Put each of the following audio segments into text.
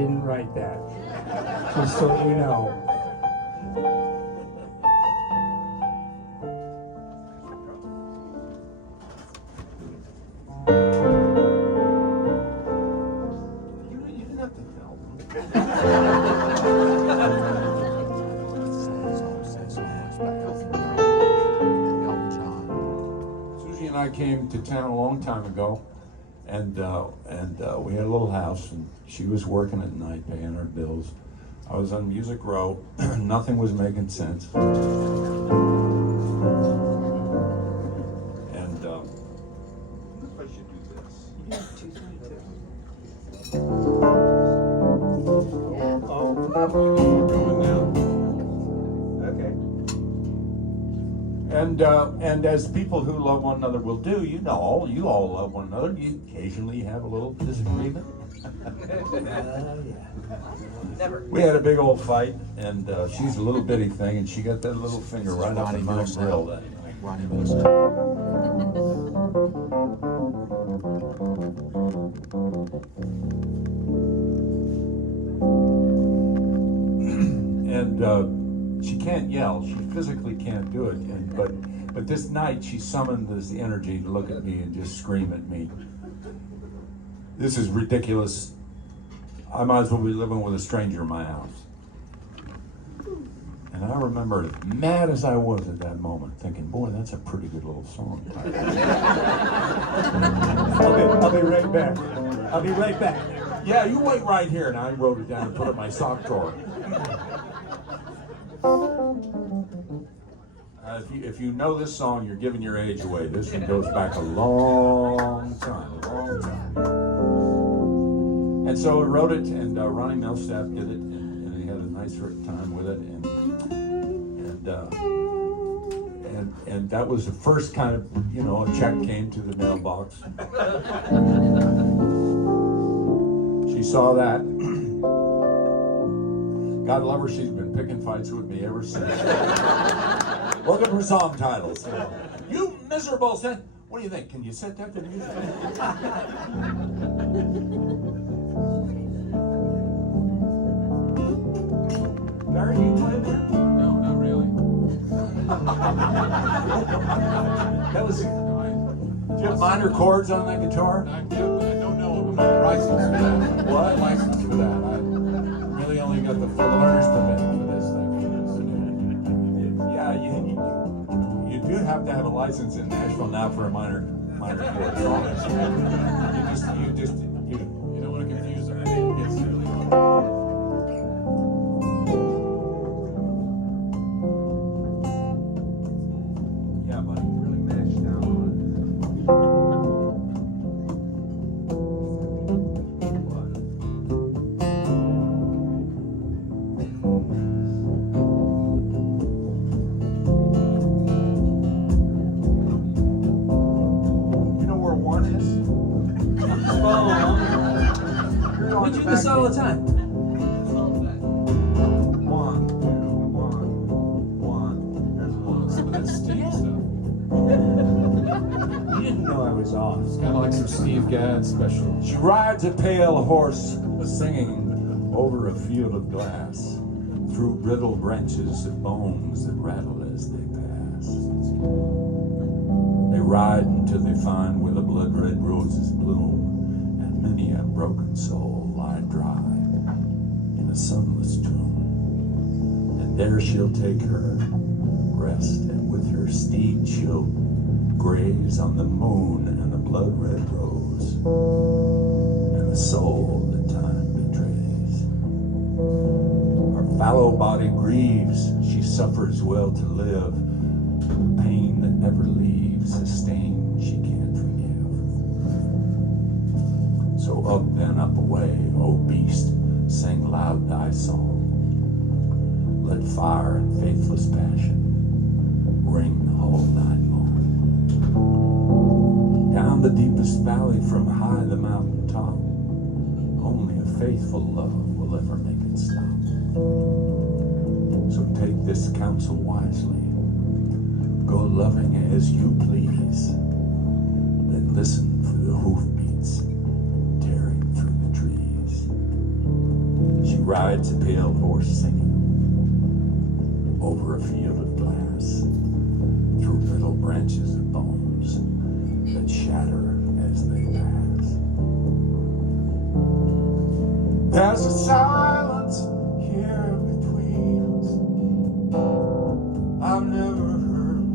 didn't write that. Just so you know. You didn't have to tell them. Susie and I came to town a long time ago, and we had a little house, and she was working at night paying her bills. I was on Music Row. Nothing was making sense. And I should do this. Going now. Okay. And as people who love one another will do, you all love one another. You occasionally have a little disagreement. Never. We had a big old fight, and she's a little bitty thing, and she got that little finger right up in my grill that night. Ronnie Mills. And she can't yell. She physically can't do it. But this night she summoned this energy to look at me and just scream at me. This is ridiculous. I might as well be living with a stranger in my house. And I remember, as mad as I was at that moment, thinking, boy, that's a pretty good little song. I'll be right back. I'll be right back. Yeah, you wait right here. And I wrote it down and put it in my sock drawer. If you know this song, you're giving your age away. This one goes back a long time. And so I wrote it, and Ronnie Milstaff did it, and he had a nice time with it, and that was the first kind of, a check came to the mailbox. She saw that. God love her, she's been picking fights with me ever since. Looking for song titles. You miserable son. What do you think? Can you set that to music? Larry, you play there? No, not really. That was. Do you have minor chords on that guitar? I don't know if I'm on the license for that. What? License for that. I really only got the full learner's permit for this thing. Yeah, you do have to have a license in Nashville now for a minor chord song. You don't want to confuse them. It gets really hard. Yeah, but really mash down on We do this all the time. 1, 2, 1. There's one. Some of that Steve stuff. You didn't know I was off. It's kind of like some Steve Gadd special. She rides a pale horse, singing over a field of glass, through brittle branches of bones that rattle as they pass. They ride until they find where the blood-red roses bloom, and many a broken soul lie dry in a sunless tomb. And there she'll take her rest, and with her steed she'll graze on the moon and the blood-red rose, and the soul that time betrays. Her fallow body grieves, she suffers well to live, pain that never leaves, a stain she can't forgive. So up then up away, O beast, sing loud thy song. Let fire and faithless passion ring the whole night long. Down the deepest valley from high the mountain top, only a faithful love will ever make it stop. So take this counsel wisely, go loving as you please, then listen for the hoofbeats tearing through the trees. rides a pale horse singing over a field of glass, through little branches of bones that shatter as they pass. There's a silence here between us I've never heard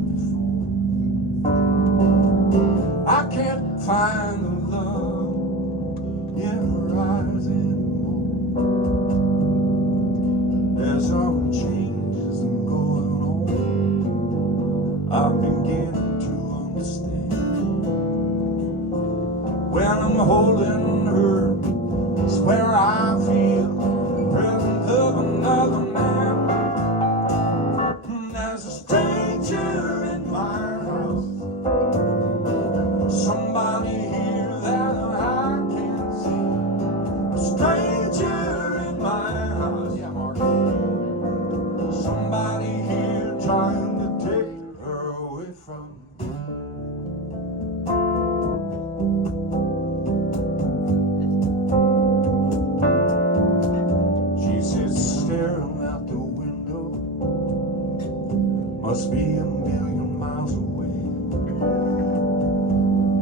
before. I can't find the love in her eyes anymore. There's some changes going on. I'm beginning to understand. When I'm holding her, it's where I feel the presence of another man. There's a stranger in my house, somebody here that I can't see. A stranger in my house, yeah, Mark. Somebody here trying to take her away from me. She sits staring out the window, must be a million miles away.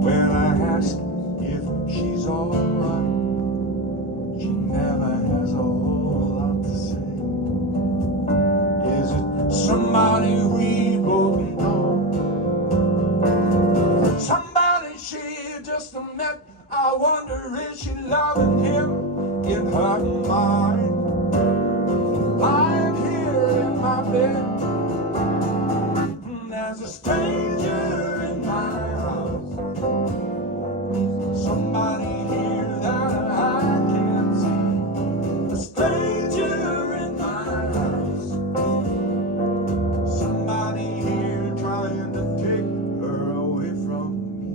When I ask if she's alright, she never has a whole lot to say. Is it somebody we both know? Somebody she just met? I wonder, is she loving him in her mind? Lying here in my bed, there's a stranger in my house. Somebody here that I can't see. A stranger in my house. Somebody here trying to take her away from me.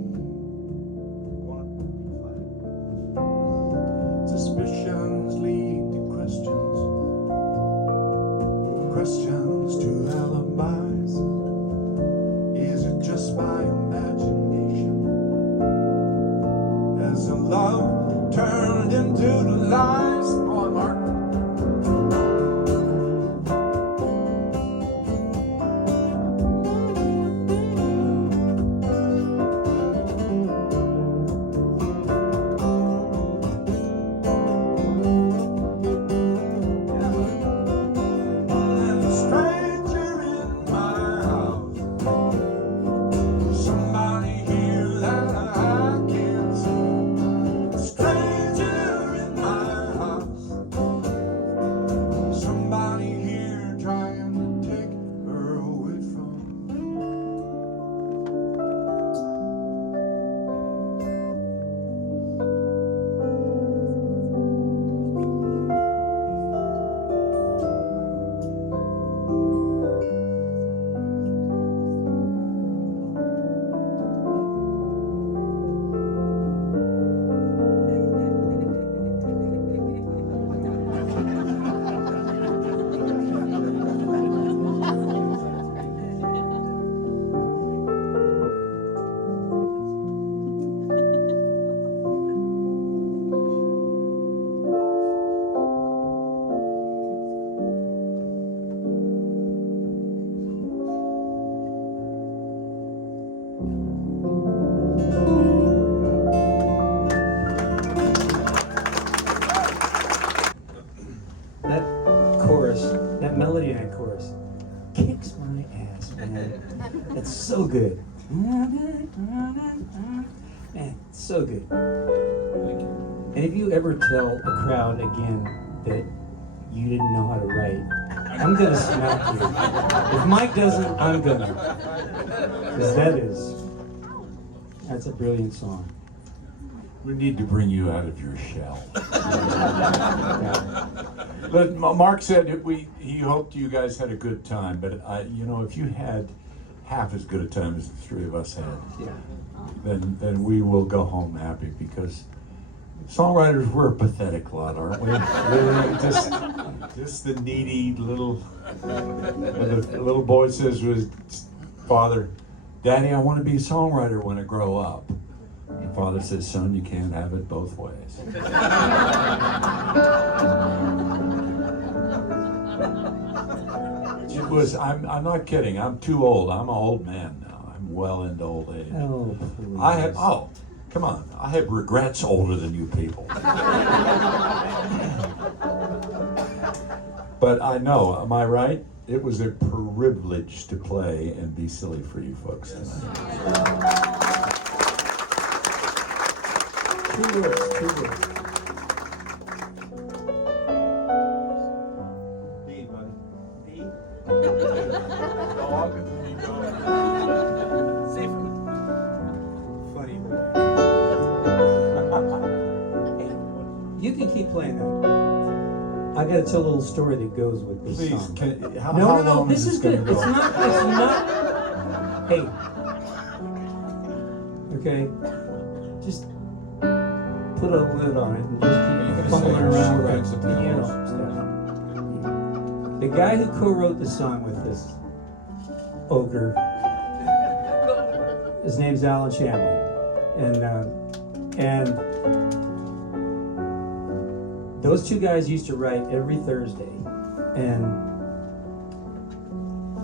Suspicions lead to questions, questions to alibis. Is it just my imagination? Has the love turned into the lies? Go on, Mark. There's a stranger in my house. Somebody here that I can't see. A stranger in my house. Somebody here trying to take her away from me. That chorus, that melody in that chorus, kicks my ass, man. It's so good. Man, so good. And if you ever tell a crowd again that you didn't know how to write, I'm gonna smack you. If Mike doesn't, I'm gonna. Because that's a brilliant song. We need to bring you out of your shell. Yeah. But Mark said that he hoped you guys had a good time, but if you had half as good a time as the three of us had, Yeah. then we will go home happy, because songwriters, we're a pathetic lot, aren't we? We're just the needy little. When the little boy says to his father, "Daddy, I want to be a songwriter when I grow up." Your father says, "Son, you can't have it both ways." It was. I'm not kidding. I'm too old. I'm an old man now. I'm well into old age. Oh, please. I have. Oh, come on. I have regrets older than you people. But I know. Am I right? It was a privilege to play and be silly for you folks tonight. Two words. B, buddy. B. Dog. Funny. You can keep playing that. I gotta tell a little story that goes with this Please, song. how No, long this is gonna good. go? It's not. Hey. Okay. Just put a lid on it and just You keep can fumbling say around she with writes the the piano stuff. The guy who co-wrote the song with this ogre, his name's Alan Shanley, and those two guys used to write every Thursday, and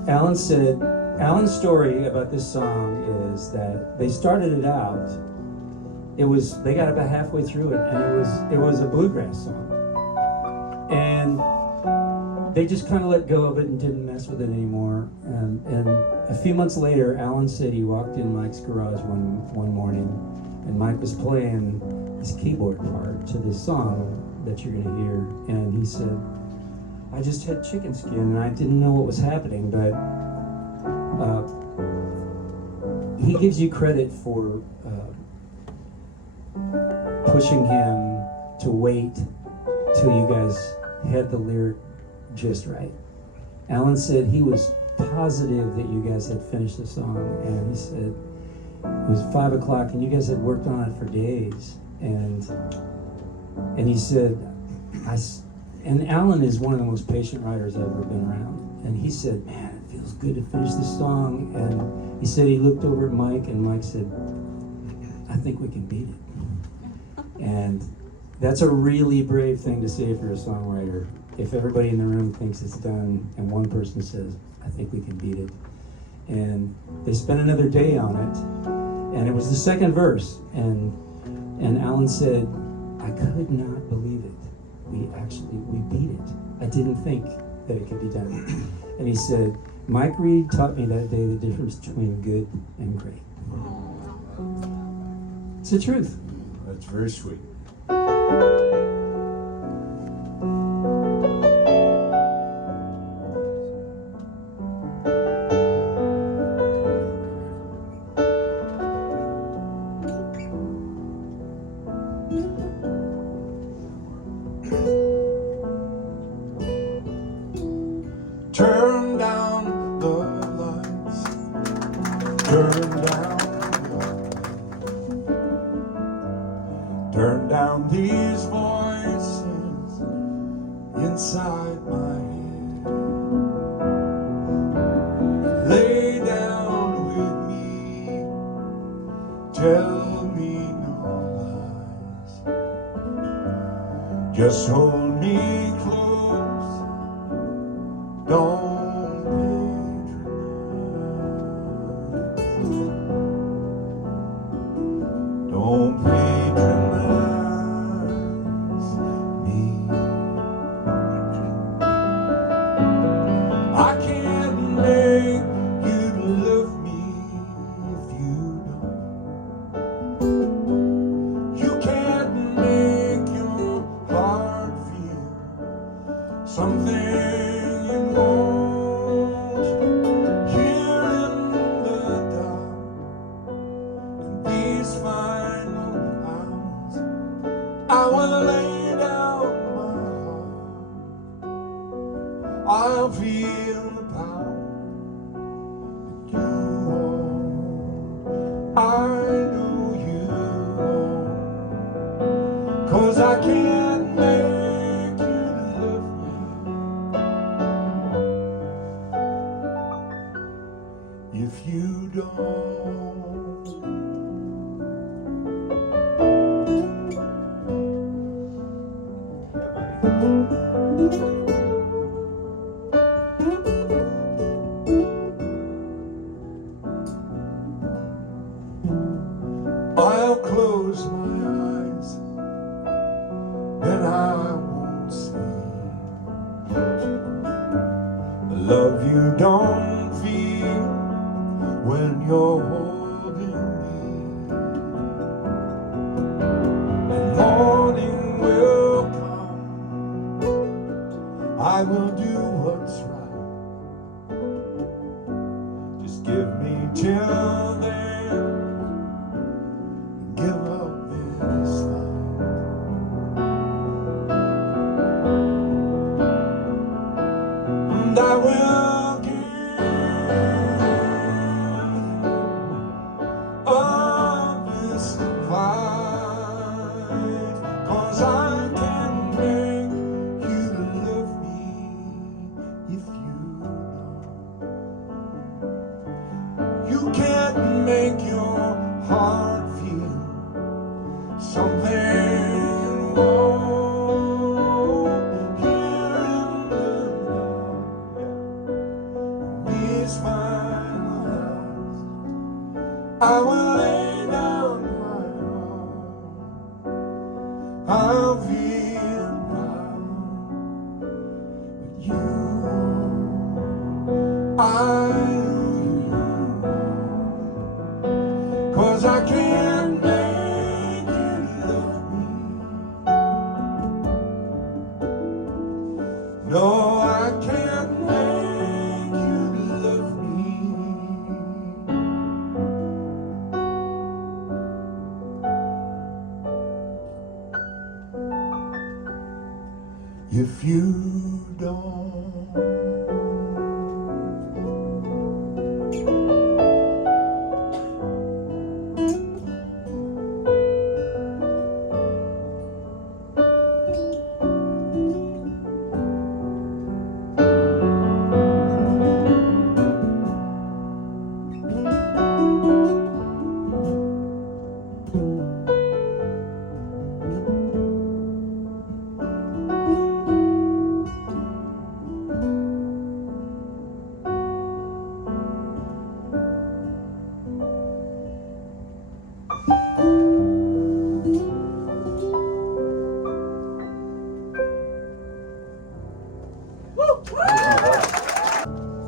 Alan's story about this song is that they started it out. They got about halfway through it, and it was a bluegrass song, and they just kind of let go of it and didn't mess with it anymore. And a few months later, Alan said he walked in Mike's garage one morning, and Mike was playing his keyboard part to this song that you're gonna hear, and he said, "I just had chicken skin and I didn't know what was happening," but he gives you credit for pushing him to wait till you guys had the lyric just right. Alan said he was positive that you guys had finished the song, and he said it was 5 o'clock and you guys had worked on it for days, and he said, and Alan is one of the most patient writers I've ever been around, and he said, "Man, it feels good to finish this song," and he said he looked over at Mike, and Mike said, "I think we can beat it." And that's a really brave thing to say for a songwriter. If everybody in the room thinks it's done and one person says, "I think we can beat it." And they spent another day on it, and it was the second verse, and Alan said, "I could not believe it. We beat it. I didn't think that it could be done." And he said, "Mike Reid taught me that day the difference between good and great." It's the truth. That's very sweet. Turn down the lights. Turn down these voices inside my head. Lay down with me. Tell me no lies. Just hold me close. Don't patronize me. I can't make you love me if you don't. You can't make your heart feel something it won't. Here in the dark, in these final hours, I will lay down my heart. I'll feel the power that you want. I know you want. 'Cause I can't make you love me if you don't. close my eyes, then I won't see the love you don't feel when you're holding me. And morning will come, I will do what's right. Just give me till then, give up this fight. And I will give up this fight, 'cause I can make you love me if you know. You can't make your heart feel something wrong here in the dark. These final hours, I will lay down my arm. I'll feel proud with you. I know you, 'cause I can't make you love me. No, I can't make you love me. If you don't.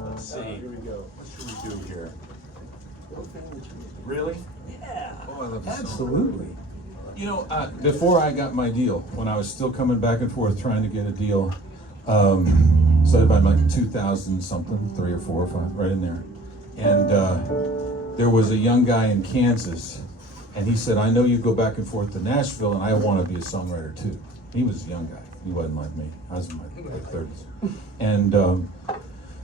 Let's see. Here we go. What should we do here? Really? Yeah, Oh, I love this song. absolutely. You know, before I got my deal, when I was still coming back and forth trying to get a deal, so about like 2000 something, 3 or 4 or 5, right in there. And there was a young guy in Kansas, and he said, I know you go back and forth to Nashville, and I want to be a songwriter too. He was a young guy. He wasn't like me. I was in my late 30s. And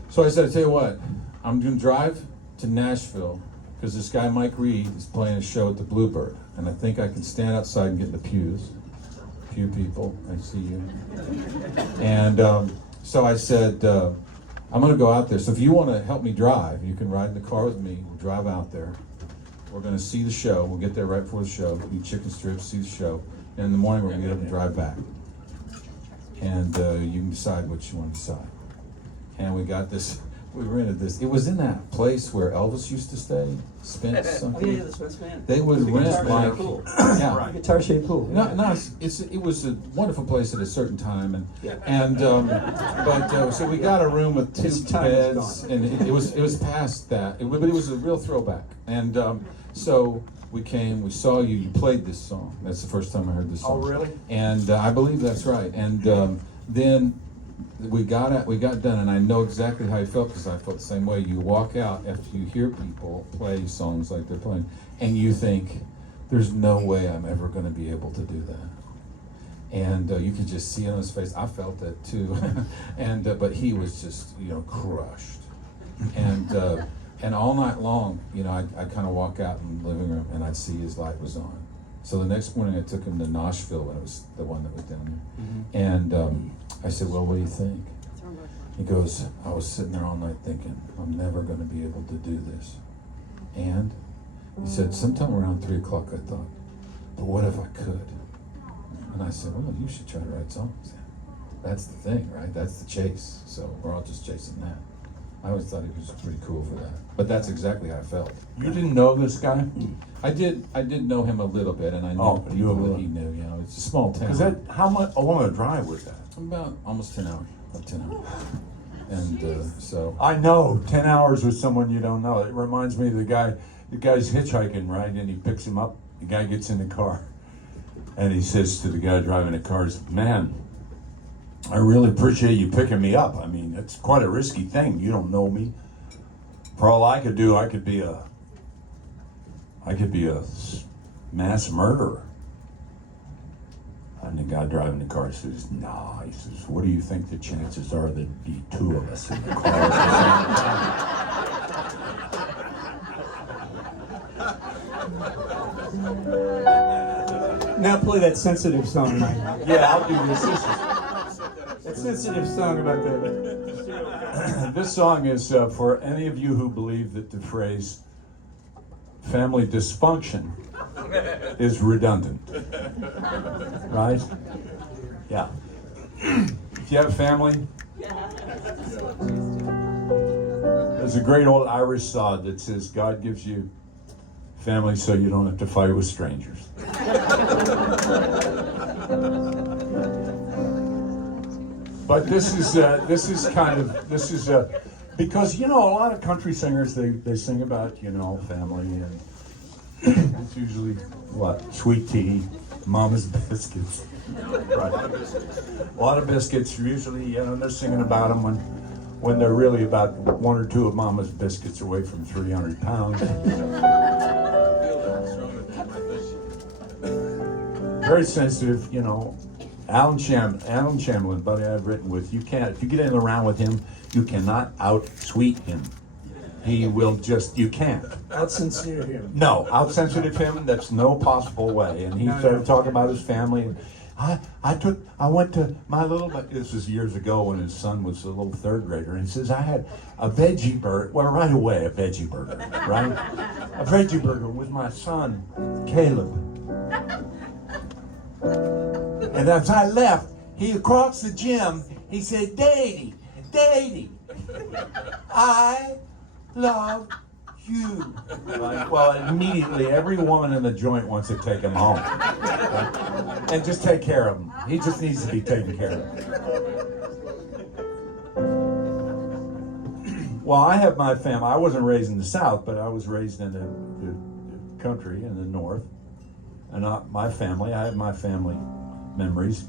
so I said, I tell you what, I'm going to drive to Nashville because this guy, Mike Reid, is playing a show at the Bluebird. And I think I can stand outside and get in the pews. Pew people, I see you. And so I said, I'm going to go out there. So if you want to help me drive, you can ride in the car with me. We'll drive out there. We're going to see the show. We'll get there right before the show. We'll eat chicken strips, see the show. And in the morning, we're going to get up and drive back. And you can decide what you want to decide. And we got this, we rented this. It was in that place where Elvis used to stay, Spence something. Oh yeah, the Spence Band. They would rent like, Yeah, guitar shaped pool. no, it was a wonderful place at a certain time, Yeah. So we got a room with 2 Its time is beds, gone. and it was past that. But it was a real throwback. And so we came, we saw you. You played this song. That's the first time I heard this song. Oh, really? And I believe that's right. And then we got done, and I know exactly how you felt because I felt the same way. You walk out after you hear people play songs like they're playing, and you think, "There's no way I'm ever going to be able to do that." And you could just see it on his face. I felt that too, and but he was just crushed, and all night long, I'd kind of walk out in the living room and I'd see his light was on. So the next morning I took him to Nashville, and it was the one that was down there. And I said, well, what do you think? He goes, I was sitting there all night thinking, I'm never going to be able to do this. And he said, sometime around 3 o'clock I thought, but what if I could? And I said, well, you should try to write songs. That's the thing, right? That's the chase. So we're all just chasing that. I always thought he was pretty cool for that. But that's exactly how I felt. You didn't know this guy? I did know him a little bit, and I knew Oh, you a people that little. he knew. You know, it's a small town. Because how much a long a drive was that? About almost 10 hours. About 10 hours. And so. I know, 10 hours with someone you don't know. It reminds me of the guy's hitchhiking, right? And he picks him up, the guy gets in the car, and he says to the guy driving the car, man, I really appreciate you picking me up. I mean, it's quite a risky thing. You don't know me. For all I could do, I could be a mass murderer. And the guy driving the car says, nah, he says, what do you think the chances are there'd be two of us in the car at the same time? Now play that sensitive song, Mike. Yeah, I'll do this. That sensitive song about the... This song is for any of you who believe that the phrase family dysfunction is redundant. Right? Yeah. If you have family, there's a great old Irish sod that says God gives you family so you don't have to fight with strangers. But this is because a lot of country singers they sing about family, and it's usually what, sweet tea, mama's biscuits, right? A lot of biscuits. Usually, they're singing about them when they're really about one or two of mama's biscuits away from 300 pounds. Very sensitive, Alan Chamberlain, buddy I've written with, if you get in around with him, you cannot out-sweet him. He will you can't. Out-sincere him. No, out-sensitive him, that's no possible way. And he started talking about his family. And I went to my this was years ago when his son was a little third grader, and he says, I had a veggie burger, well, right away, a veggie burger, right? A veggie burger with my son, Caleb. And as I left, across the gym, he said, Daddy, I love you. Right? Well, immediately, every woman in the joint wants to take him home. Right? And just take care of him. He just needs to be taken care of. Well, I have my family. I wasn't raised in the South, but I was raised in the country, in the North. And I have my family memories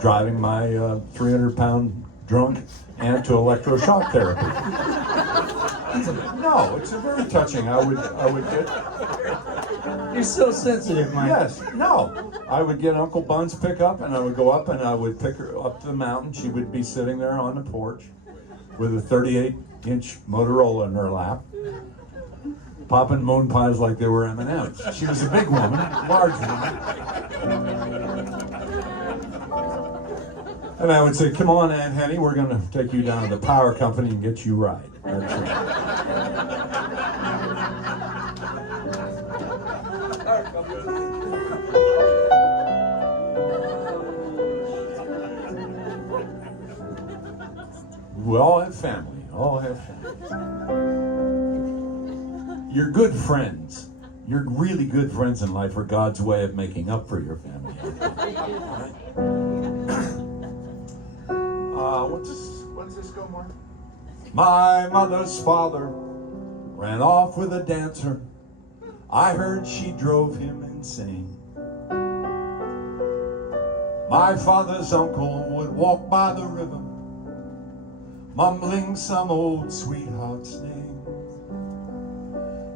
driving my 300-pound drunk aunt to electroshock therapy. No, it's a very touching. I would get. You're so sensitive, Mike. Yes, no. I would get Uncle Bun's pickup, and I would go up and I would pick her up the mountain. She would be sitting there on the porch with a 38-inch Motorola in her lap, popping moon pies like they were M&Ms. She was a big woman, large woman. And I would say, come on, Aunt Henny, we're going to take you down to the power company and get you right. That's it. We all have family. All have family. You're good friends. Your really good friends in life are God's way of making up for your family. What's this go, Mark? My mother's father ran off with a dancer. I heard she drove him insane. My father's uncle would walk by the river, mumbling some old sweetheart's name.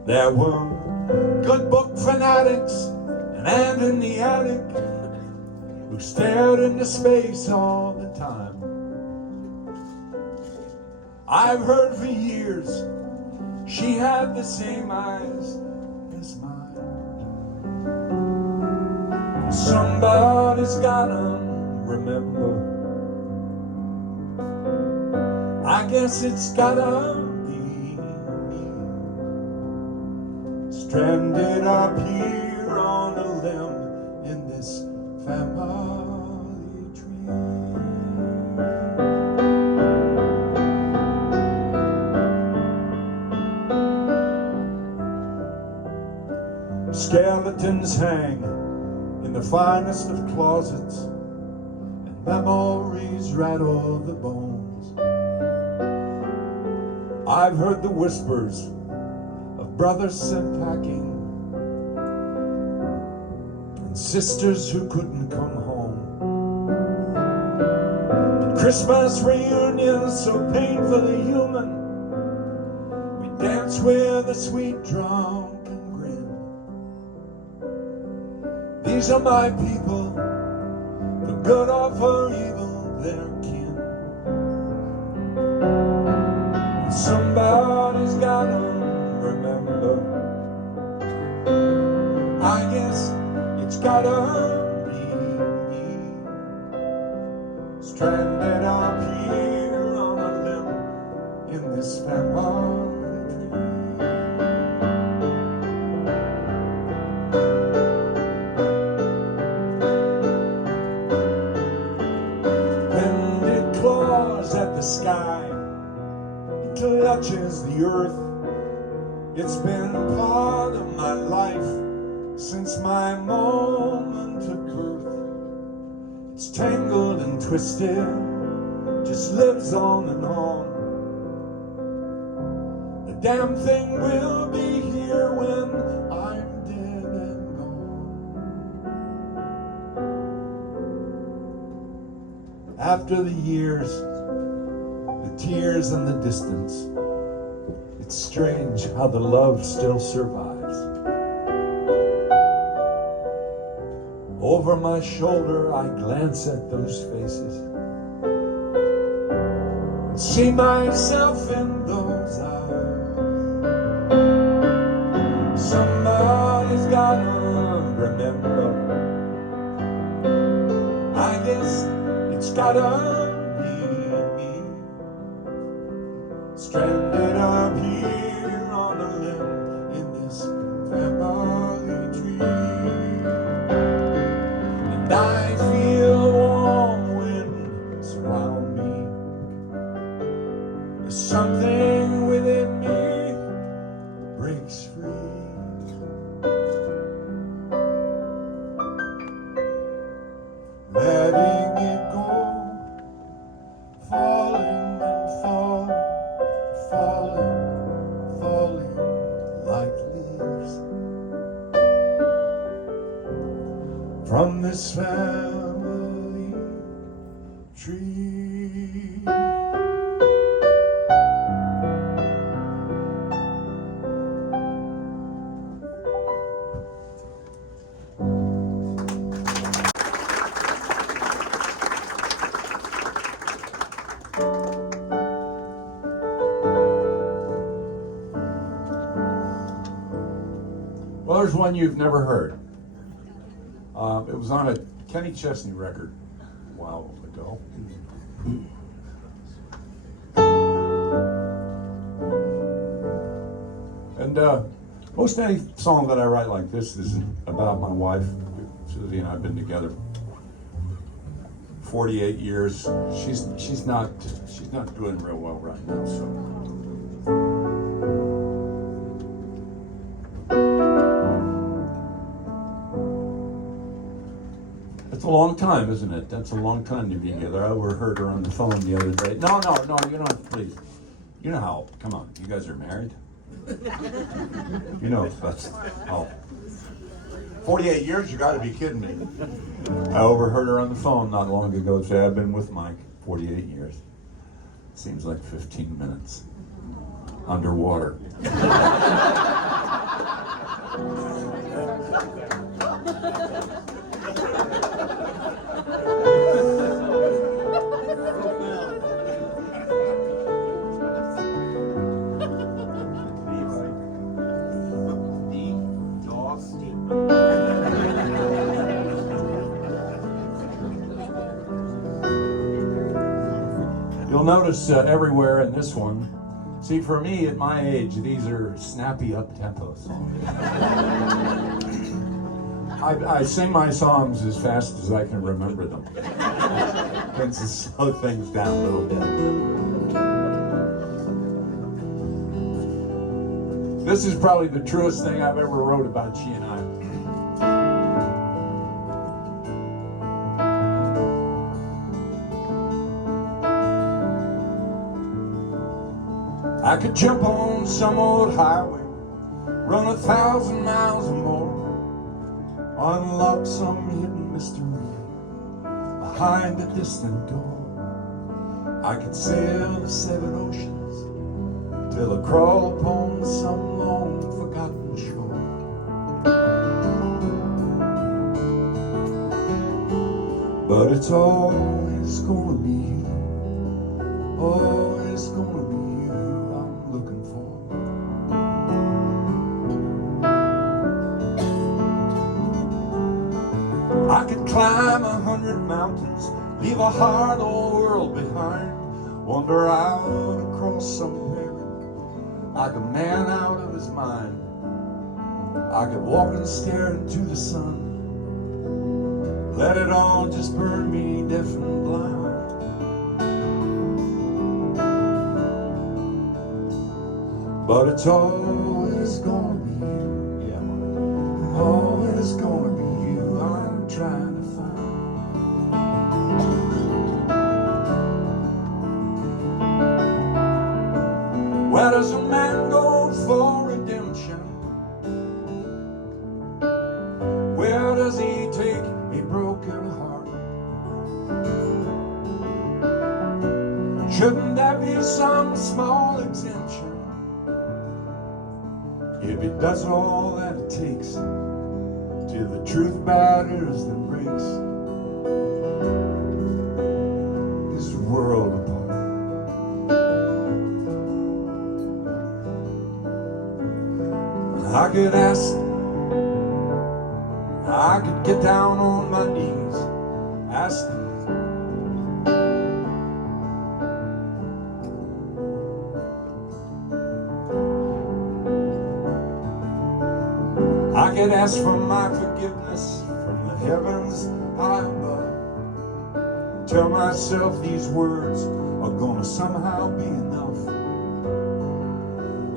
There were good book fanatics, an aunt in the attic who stared into space all the time. I've heard for years she had the same eyes as mine. Somebody's gotta remember. I guess it's gotta be me, stranded up here on a limb in this family tree. Curtains hang in the finest of closets, and memories rattle the bones. I've heard the whispers of brothers sent packing, and sisters who couldn't come home. And Christmas reunions so painfully human, we dance with a sweet drunken grin. These are my people, for good or for evil, they're kin. And somebody's gotta remember, I guess it's gotta be me, stranded up here on a limb in this family tree. Wind it claws at the sky, it clutches the earth. It's been part of my life since my moment of birth. It's tangled and twisted, just lives on and on. The damn thing will be here when I'm dead and gone. After the years, the tears and the distance, it's strange how the love still survives. Over my shoulder, I glance at those faces and see myself in those eyes. Somebody's gotta remember, I guess it's gotta be me, stranded up here on a limb in this family tree. And I feel warm wind surround me. There's something within me breaks free. Letting it go, falling and falling, falling, falling like leaves from this family tree. Well, there's one you've never heard. It was on a Kenny Chesney record a while ago. And most any song that I write like this is about my wife. Susie and I have been together 48 years. She's not doing real well right now, so. It's a long time, isn't it? That's a long time to be together. I overheard her on the phone the other day. No, you don't, please. You know how, come on, you guys are married? You know, that's how. 48 years, you gotta be kidding me. I overheard her on the phone not long ago say, I've been with Mike 48 years. Seems like 15 minutes. Underwater. You'll notice everywhere in this one, see, for me at my age, these are snappy up-tempo songs. I sing my songs as fast as I can remember them. Tends to slow things down a little bit. This is probably the truest thing I've ever wrote about she and I. I could jump on some old highway, run 1,000 miles or more, unlock some hidden mystery behind a distant door. I could sail the 7 oceans till I crawl upon some long forgotten shore. But it's always gonna be you, always gonna be you I'm looking for. I could climb 100 mountains, leave a hard old world behind, wander out across some prairie like a man out of his mind. I could walk and stare into the sun, let it all just burn me deaf and blind. But it's always gonna be you, yeah, always gonna be you I'm trying to find. Where does a man go for redemption? Where does he take a broken heart? Shouldn't there be some small exemption if he does all that it takes till the truth batters that breaks his world apart? I could ask, I could get down on my knees, ask him. I could ask for my forgiveness from the heavens high above. Tell myself these words are gonna somehow be enough,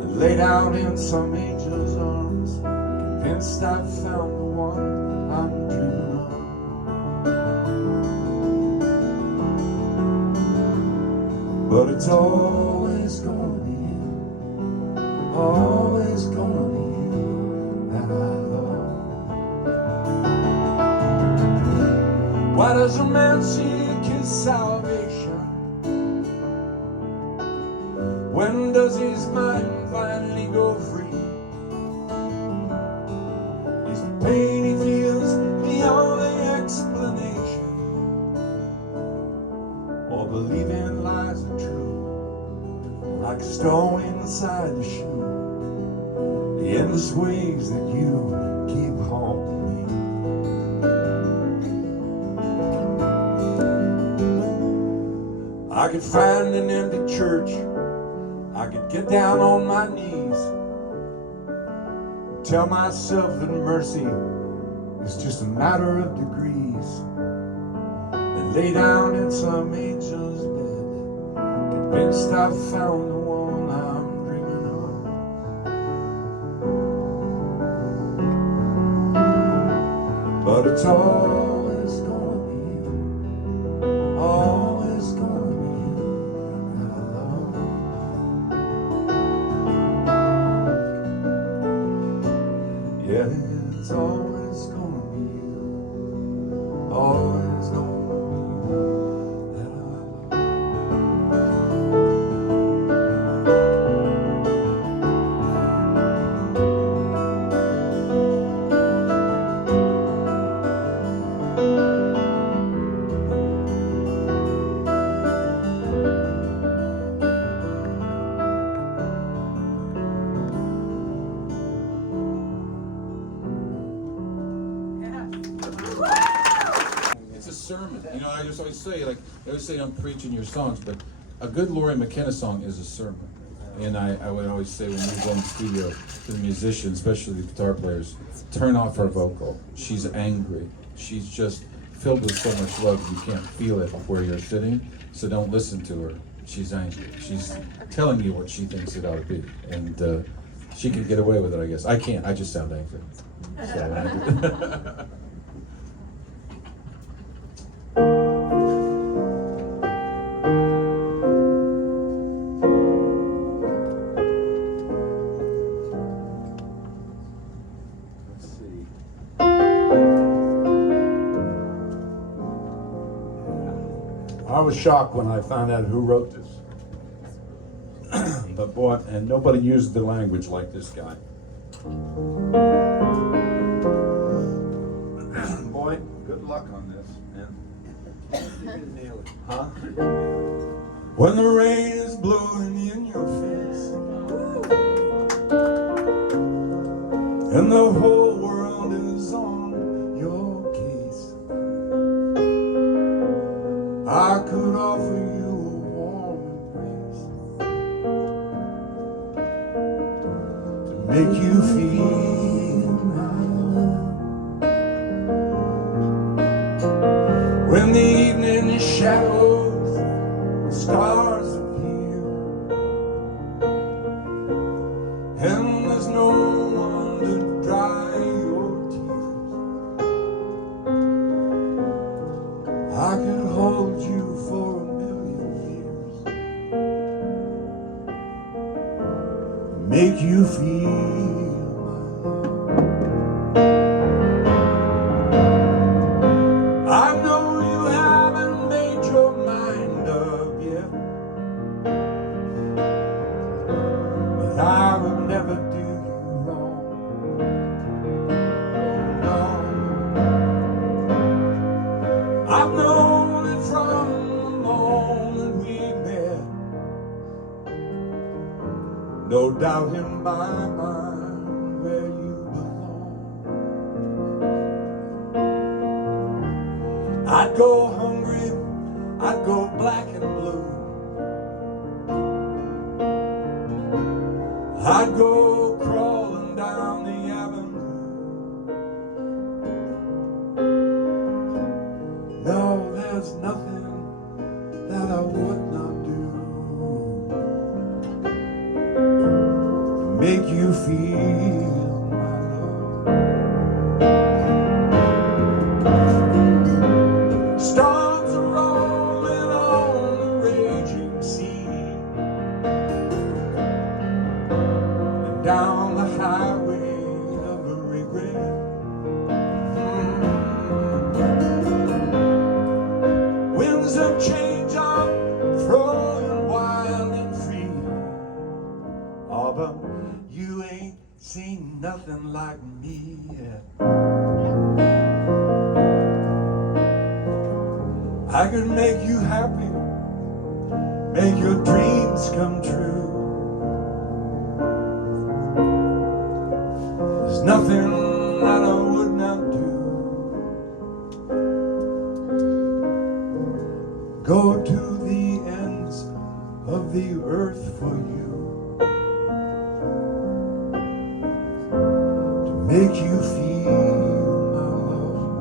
and lay down in some angel's arms, convinced I've found the one I'm dreaming of. But it's always gonna be you, always gonna be you that I love. Why does a man seek his salvation? When does his mind finally go free? Is the pain he feels beyond the explanation, or believing lies are true, like a stone inside the shoe, the endless ways that you keep haunting me? I could find an empty church, I could get down on my knees, tell myself that mercy is just a matter of degrees, and lay down in some angel's bed, convinced I've found the one I'm dreaming of. But it's always gonna be you, always gonna be you that I love. Yeah, it's always gonna be you, always gonna be you that I love. It's a sermon. You know, I just always say, like, I always say don't preach in your songs, but a good Lori McKenna song is a sermon. And I would always say when we go in the studio to the musicians, especially the guitar players, turn off her vocal. She's angry. She's just filled with so much love you can't feel it where you're sitting. So don't listen to her. She's angry. She's telling you what she thinks it ought to be. And she can get away with it, I guess. I can't. I just sound angry. So, I was shocked when I found out who wrote this. But boy, and nobody used the language like this guy. Boy, good luck on this, man. You can nail it. Huh? When the rain is blowing in your face and the whole world is on your case, I could offer you a warm embrace to make you feel my love. When the evening is shadows, the stars appear, and there's no one to dry your tears, I could hold you for a million years, make you feel my love. I know you haven't made your mind up yet, but I would never do you wrong. No, I've known it from the moment we met. No doubt in my mind where you belong. I'd go hungry, I'd go black and blue, I'd go crawling down the avenue. No, there's nothing that I would not do to make you feel my love. Storms are rolling on the raging sea, and down the highway of regret. Winds of change are flowing wild and free. Oh, but you ain't seen nothing like me yet. I could make you happy, make your dreams come true. There's nothing that I would not do. Go to the ends of the earth for you, to make you feel my love,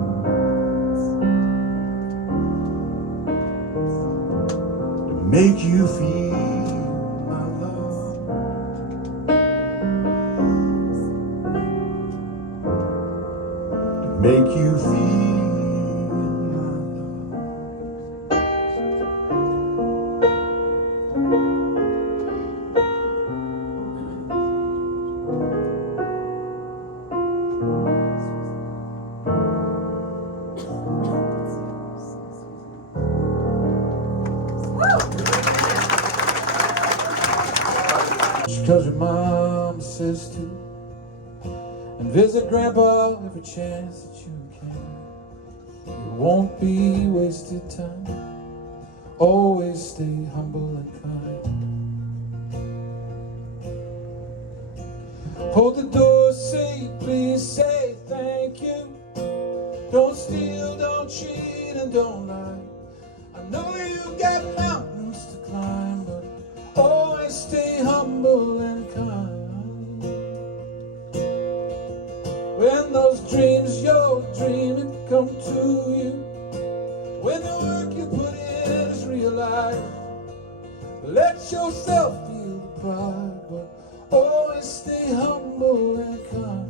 to make you feel my love, to make you feel my love. Cause your mom says to, and visit grandpa every chance that you can. It won't be wasted time. Always stay humble and kind. Hold the door, say please, say thank you. Don't steal, don't cheat, and don't lie. I know you got mountains to climb, but always stay humble and kind. When those dreams you're dreaming come to you, when the work you put in is realized, let yourself feel the pride, but always stay humble and kind.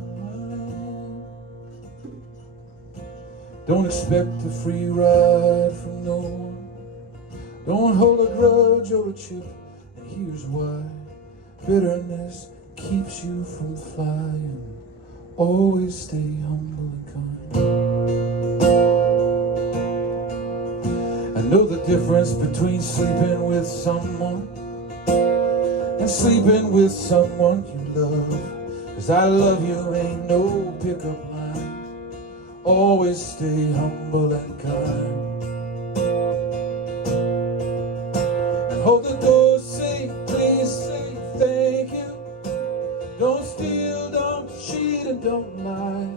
Don't expect a free ride from no one. Don't hold a grudge or a chip. And here's why: bitterness keeps you from flying. Always stay humble and kind. I know the difference between sleeping with someone and sleeping with someone you love. 'Cause I love you ain't no pickup line. Always stay humble and kind. And hold the door, say please, say thank you. Don't steal, don't cheat, and don't lie.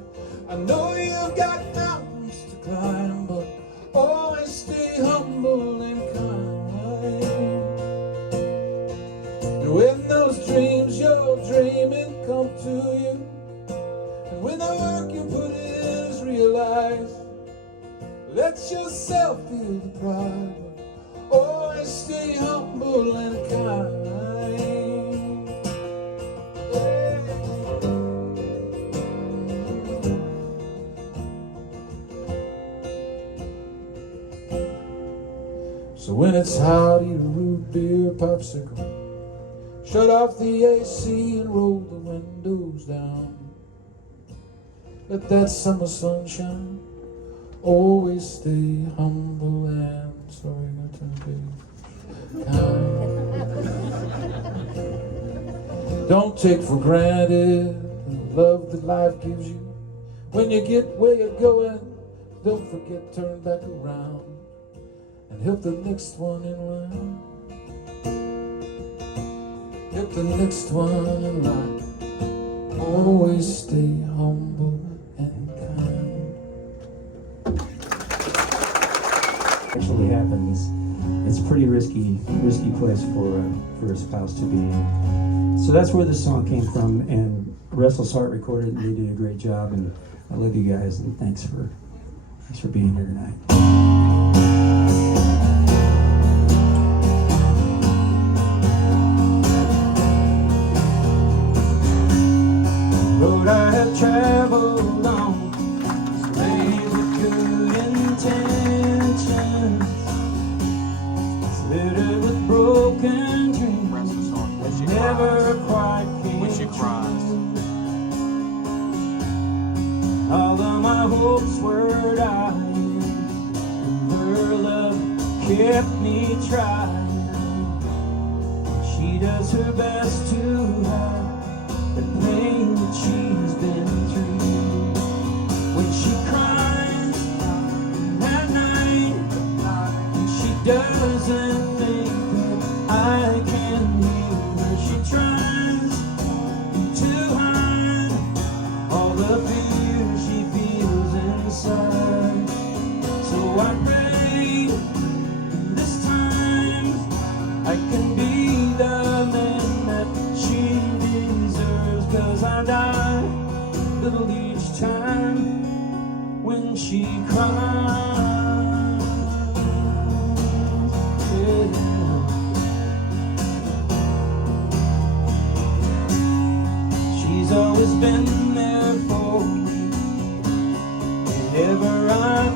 I know you've got mountains to climb, but always stay humble and kind. And when those dreams you're dreaming come to you, and when the work you put in is realized, let yourself feel the pride, but always stay humble and kind. So when it's hot, eat a root beer popsicle. Shut off the AC and roll the windows down. Let that summer sunshine always stay humble and sorry not to be kind. Don't take for granted the love that life gives you. When you get where you're going, don't forget, turn back around and help the next one in line. Help the next one in line. Always stay humble and kind. Actually happens. It's a pretty risky place for a spouse to be in. So that's where this song came from, and Restless Heart recorded it, and they did a great job. And I love you guys, and thanks for being here tonight. Road I have traveled on is paved with good intentions. It's littered with broken dreams that never quite came true. All of my hopes were dying, and her love kept me trying. She does her best to hide the pain that she's been through. When she cries at night, and she doesn't think that I can hear her, she tries to hide all the fear she feels inside. So I pray this time I can be the man that she deserves. 'Cause I die a little each time when she cries. Yeah. She's always been there for me whenever I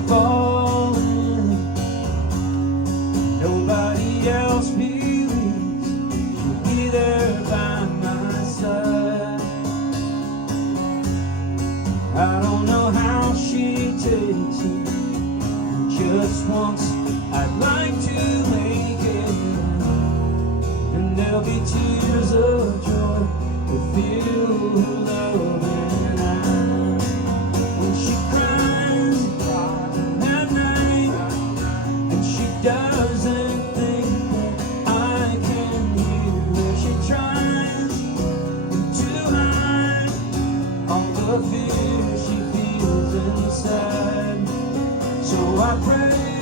fall in. Nobody else believes she'll be there by my side. I don't know how she takes it. Just once I'd like to make it, and there'll be tears of joy to feel her loving eyes. When she cries at night, and she doesn't think that I can hear her, she tries to hide all the fear she feels inside. So I pray